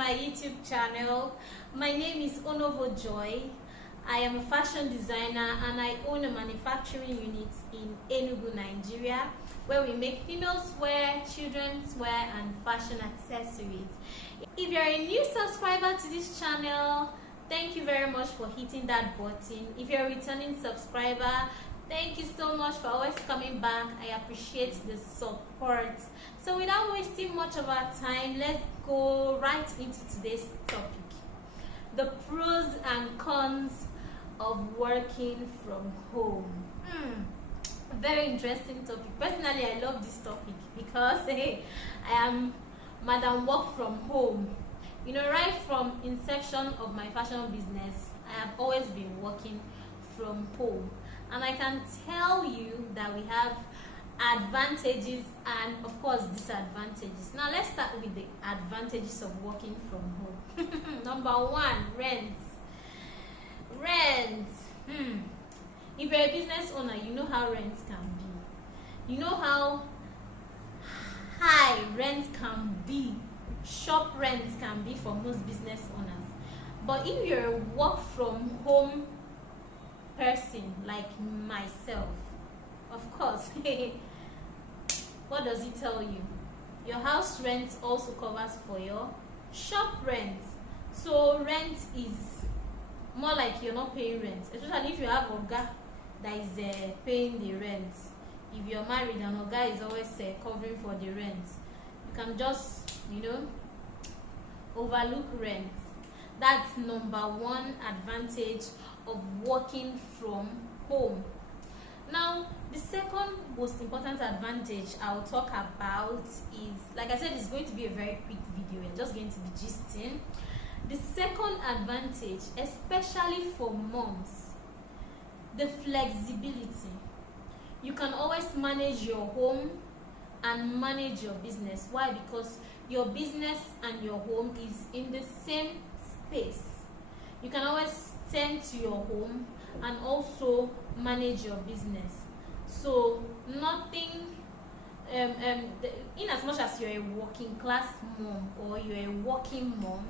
my YouTube channel. My name is Onovo Joy. I am a fashion designer and I own a manufacturing unit in Enugu, Nigeria, where we make females wear, children's wear and fashion accessories. If you're a new subscriber to this channel, thank you very much for hitting that button. If you're a returning subscriber, thank you so much for always coming back. I appreciate the support. So without wasting much of our time, let's go right into today's topic. The pros and cons of working from home. Very interesting topic. Personally, I love this topic because I am Madam Work from Home. You know, right from inception of my fashion business, I have always been working from home. And I can tell you that we have advantages and of course disadvantages. Now let's start with the advantages of working from home. Number one, rent. If you're a business owner, you know how rent can be. You know how high rent can be, shop rents can be for most business owners. But if you're a work from home person like myself, of course, what does it tell you? Your house rent also covers for your shop rent. So rent is more like you're not paying rent, especially if you have oga that is paying the rent. If you're married and oga is always covering for the rent, you can just, overlook rent. That's number one advantage of working from home. Now, the second most important advantage I'll talk about is, like I said, it's going to be a very quick video. We're just going to be gisting. The second advantage, especially for moms, the flexibility. You can always manage your home and manage your business. Why? Because your business and your home is in the same space. You can always tend to your home and also manage your business. So nothing, in as much as you're a working class mom or you're a working mom,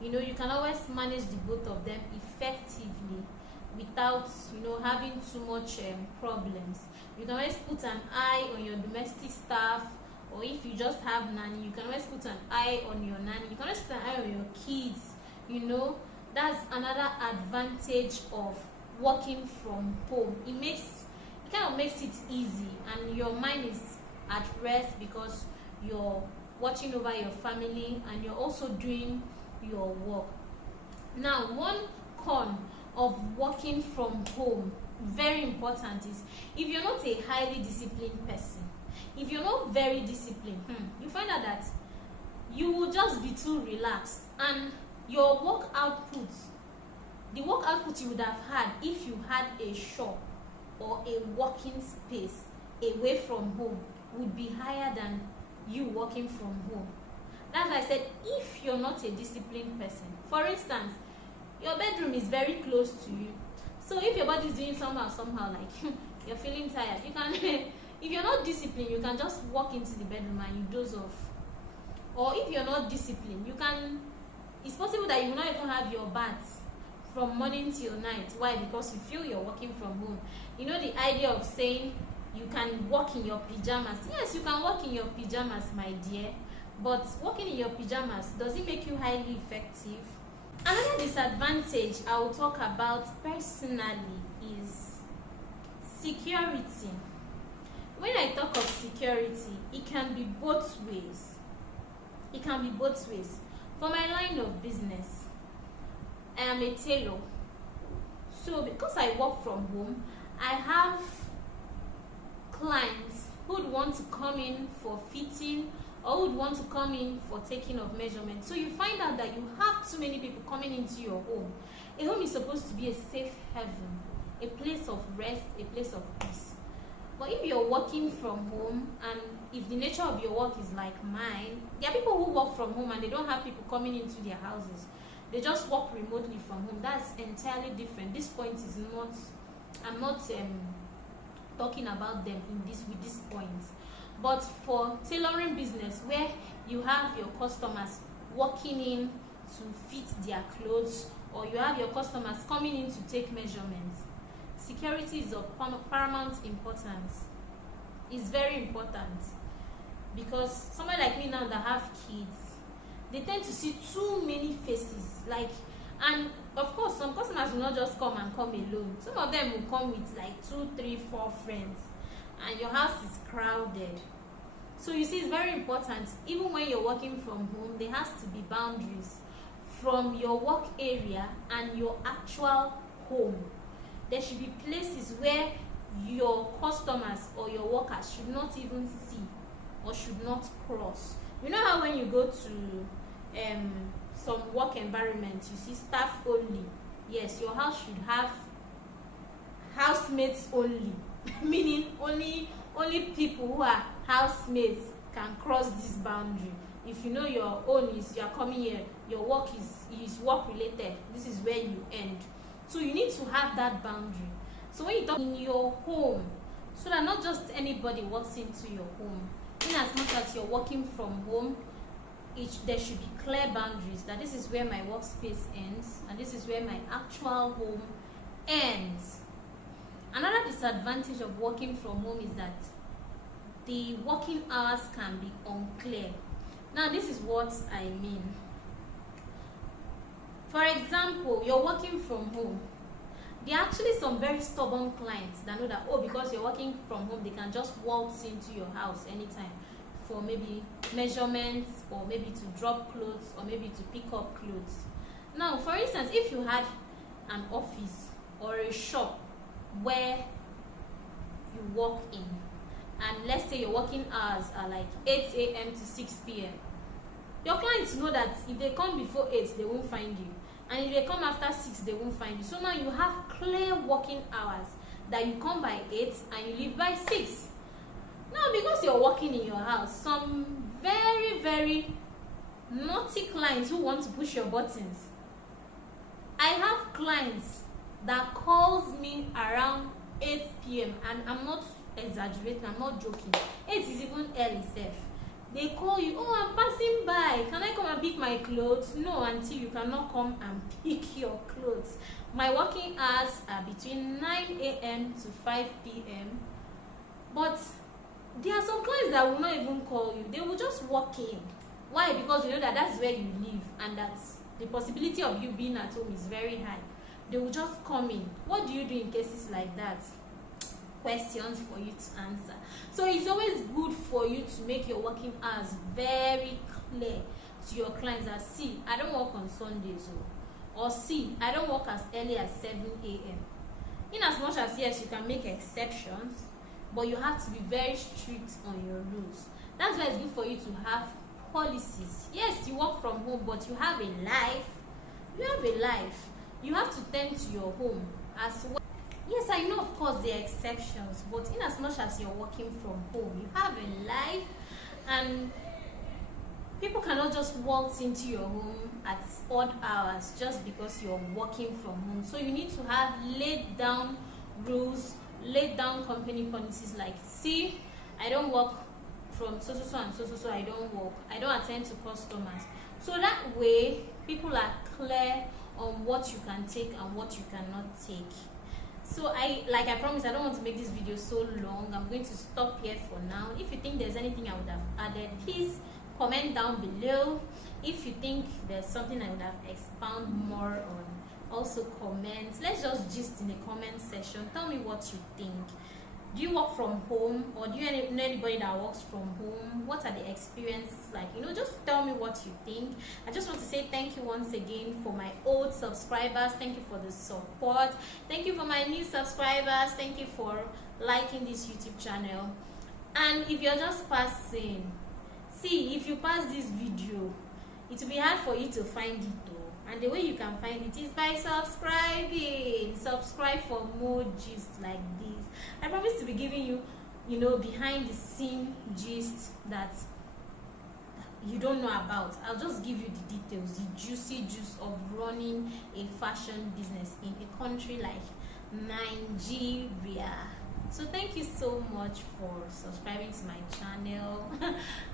you can always manage the both of them effectively without having too much problems. You can always put an eye on your domestic staff, or if you just have nanny, you can always put an eye on your nanny. You can always put an eye on your kids. That's another advantage of working from home. It kind of makes it easy and your mind is at rest because you're watching over your family and you're also doing your work. Now, one con of working from home, very important, is if you're not a highly disciplined person, if you're not very disciplined, you find out that you will just be too relaxed and your work output, the work output you would have had if you had a shop or a working space away from home, would be higher than you working from home. That's why I said, if you're not a disciplined person, for instance, your bedroom is very close to you. So if your body is doing somehow like you're feeling tired, you can if you're not disciplined, you can just walk into the bedroom and you doze off. Or if you're not disciplined, it's possible that you will not even have your bath from morning till night. Why? Because you feel you're working from home. The idea of saying you can walk in your pajamas. Yes, you can walk in your pajamas, my dear, but walking in your pajamas, does it make you highly effective? Another disadvantage I will talk about personally is security. When I talk of security, it can be both ways. For my line of business, I am a tailor. So because I work from home, I have clients who would want to come in for fitting or would want to come in for taking of measurements. So you find out that you have too many people coming into your home. A home is supposed to be a safe haven, a place of rest, a place of peace. But if you're working from home, and if the nature of your work is like mine, there are people who work from home and they don't have people coming into their houses. They just work remotely from home. That's entirely different. This point is not, I'm not talking about them with this point. But for tailoring business, where you have your customers walking in to fit their clothes, or you have your customers coming in to take measurements. Security is of paramount importance. It's very important, because someone like me now that have kids, they tend to see too many faces, like, and of course some customers will not just come alone. Some of them will come with like 2, 3, 4 friends, and your house is crowded. So you see, it's very important, even when you're working from home, there has to be boundaries from your work area and your actual home. There should be places where your customers or your workers should not even see or should not cross. You know how when you go to some work environment, you see staff only. Yes, your house should have housemates only meaning only people who are housemates can cross this boundary. If you know your own is, you are coming here, your work is work related, this is where you end. So you need to have that boundary. So when you talk in your home, so that not just anybody walks into your home, in as much as you're working from home, there should be clear boundaries, that this is where my workspace ends and this is where my actual home ends. Another disadvantage of working from home is that the working hours can be unclear. Now this is what I mean. For example, you're working from home. There are actually some very stubborn clients that know that, oh, because you're working from home, they can just waltz into your house anytime for maybe measurements, or maybe to drop clothes, or maybe to pick up clothes. Now, for instance, if you had an office or a shop where you work in, and let's say your working hours are like 8 a.m. to 6 p.m. your clients know that if they come before 8, they won't find you, and if they come after 6, they won't find you. So now you have clear working hours, that you come by 8 and you leave by 6. Now, because you're working in your house, some very, very naughty clients who want to push your buttons. I have clients that calls me around 8 p.m. and I'm not exaggerating, I'm not joking. 8 is even early safe. They call you, oh, I'm passing by, can I come and pick my clothes? No, auntie, you cannot come and pick your clothes. My working hours are between 9 a.m. to 5 p.m. But there are some clients that will not even call you. They will just walk in. Why? Because you know that that's where you live, and that the possibility of you being at home is very high. They will just come in. What do you do in cases like that? Questions for you to answer. So it's always good for you to make your working hours very clear to your clients, that see, I don't work on Sundays, or see, I don't work as early as 7 a.m. In as much as, yes, you can make exceptions, but you have to be very strict on your rules. That's why it's good for you to have policies. Yes, you work from home, but you have a life. You have a life. You have to tend to your home as well. Yes, I know, of course, there are exceptions, but in as much as you're working from home, you have a life, and people cannot just waltz into your home at odd hours just because you're working from home. So you need to have laid down rules, laid down company policies, like, see, I don't work from so and so I don't work, I don't attend to customers. So that way people are clear on what you can take and what you cannot take. So I promised, I don't want to make this video so long. I'm going to stop here for now. If you think there's anything I would have added, please comment down below. If you think there's something I would have expound more on, also comment. Let's just gist in the comment section. Tell me what you think. Do you work from home, or do you know anybody that works from home? What are the experiences like? You know, just tell me what you think. I just want to say thank you once again for my old subscribers. Thank you for the support. Thank you for my new subscribers. Thank you for liking this YouTube channel. And if you're just passing, see, if you pass this video, it will be hard for you to find it though. And the way you can find it is by subscribing. Subscribe for more gist like this. I promise to be giving you, you know, behind the scene gist that you don't know about. I'll just give you the details, the juicy juice of running a fashion business in a country like Nigeria. So thank you so much for subscribing to my channel.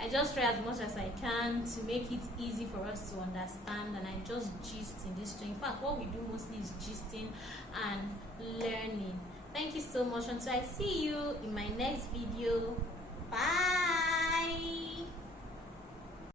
I just try as much as I can to make it easy for us to understand, and I just gist in this channel. In fact, what we do mostly is gisting and learning. Thank you so much. Until I see you in my next video. Bye.